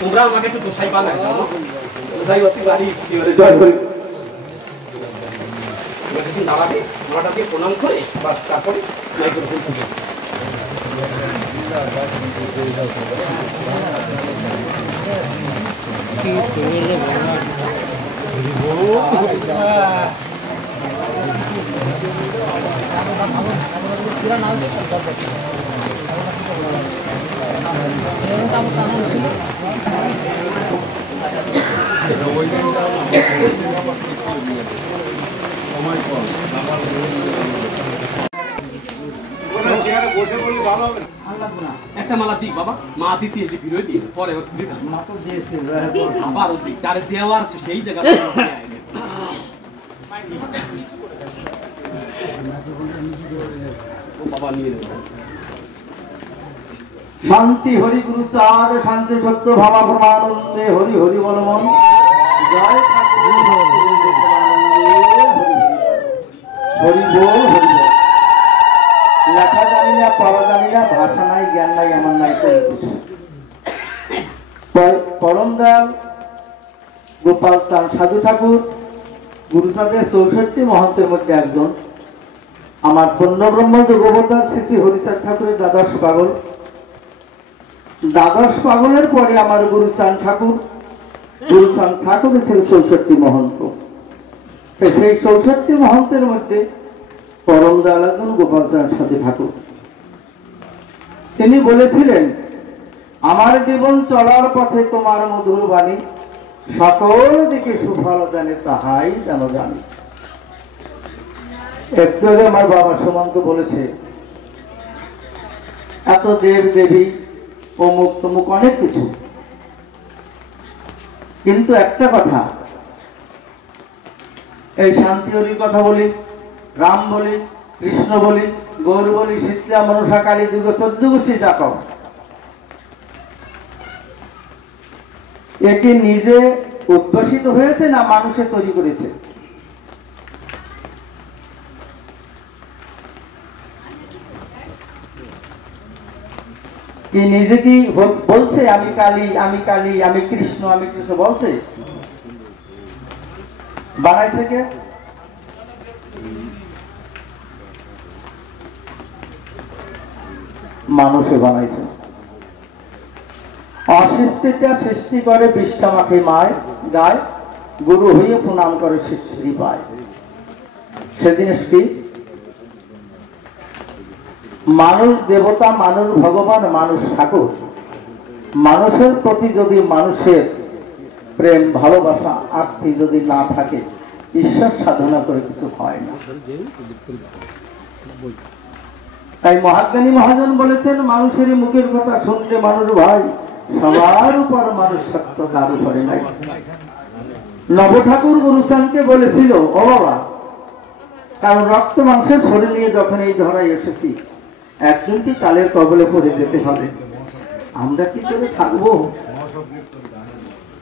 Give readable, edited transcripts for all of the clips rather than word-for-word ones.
তোমরা আমাকে একটু দোষাই বানাই দোষাই অতি বাড়ি জয় হরি একটু দাঁড়াবে মাটাকে প্রণাম করে বা তারপরে মাইক্রোফোন থেকে একটা মালা দিই বাবা মা দিতে এসে ফিরে দিয়ে পরে মা তো দিয়েছে আবার দিই যারে দেওয়ার সেই জায়গা বাবা নিয়ে শান্তি হরি গুরু চাঁদ শান্তি সত্য ভাবা প্রমানন্দে হরি হরি বল মন জয় হরি বল হরি বল। লেখা জানি না পড়া জানি না ভাষা নাই জ্ঞান নাই আমার নাই কিছু। পরম দয়াল গোপাল চাঁদ সাধু ঠাকুর গুরুচাঁদের 64 মহন্তের মধ্যে একজন। আমার পূর্ণব্রহ্ম যোগবতার শ্রী শ্রী হরিচাঁদ ঠাকুরের দ্বাদশ পাগল। দ্বাদশ পাগলের পরে আমার গুরুচাঁদ ঠাকুর ছিল 64 মহন্ত। সেই 64 মহন্তের মধ্যে পরম দয়াল একজন গোপাল চাঁদ সাধু ঠাকুর। তিনি বলেছিলেন, আমার জীবন চলার পথে তোমার মধুর বাণী সকল দিকে সুফল জানে তাহাই যেন জানি। একটু আগে আমার বাবা সুমন্ত বলেছে এত দেব দেবী অমুক তমুক অনেক কিছু, কিন্তু একটা কথা, এই শান্তি হরির কথা বলি, রাম বলি, কৃষ্ণ বলি, গৌর বলি, শীতলা মনসা কালী যুগ 14 গোষ্ঠী ডাকব, এটি নিজে উদ্ভাসিত হয়েছে না মানুষে তৈরি করেছে? কি নিজে কি বলছে আমি কালী আমি কালী আমি কৃষ্ণ বলছে? বানাইছে কে? মানুষে বানাইছে। অসৃষ্টিটা সৃষ্টি করে বিষ্ঠা মাখে মায় গায়, গুরু হইয়ে প্রণাম করে শিষ্যি পায়। সে জিনিস কি? মানুষ দেবতা, মানুষ ভগবান, মানুষ ঠাকুর। মানুষের প্রতি যদি মানুষের প্রেম ভালোবাসা আর্থি যদি না থাকে, ঈশ্বর সাধনা করে কিছু হয় না। তাই মহাজ্ঞানী মহাজন বলেছেন, মানুষেরই মুখের কথা শুনতে মানুষ ভাই, সবার উপর মানুষ সত্য, তার উপরে নাই। নব ঠাকুর গুরুচাঁদকে বলেছিল, ও বাবা, কারণ রক্ত মাংসের শরীর নিয়ে যখন এই ধরায় এসেছি, একদিন কি কালের কবলে পড়ে যেতে হবে, আমরা কি করে থাকবো?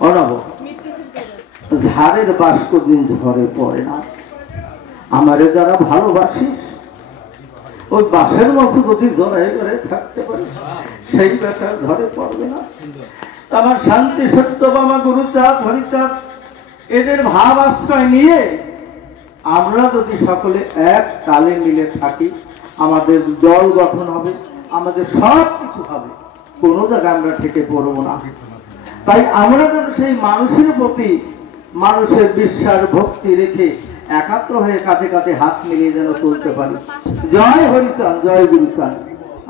অনব ঝাড়ের বাস কোনদিন ঝরে পড়ে না। আমারে যারা ভালোবাসিস, ওই বাসের মতো যদি জড়াই করে থাকতে পারিস, সেই বাসার ঘরে পড়বে না। আমার শান্তি সত্য বাবা গুরুচাঁদ হরিচাঁদ এদের ভাব আশ্রয় নিয়ে আমরা যদি সকলে এক তালে মিলে থাকি, আমাদের দল গঠন হবে, আমাদের সব কিছু হবে, কোনো জায়গায় আমরা থেকে পড়বো না। তাই আমরা যেন সেই মানুষের প্রতি মানুষের বিশ্বাস ভক্তি রেখে একাত্র হয়ে কাছে কাছে হাত মিলিয়ে যেন চলতে পারি। জয় হরিচাঁদ, জয় গুরুচাঁদ,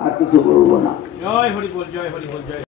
আর কিছু বলবো না। জয় হরি বল, জয় হরি বল, জয়।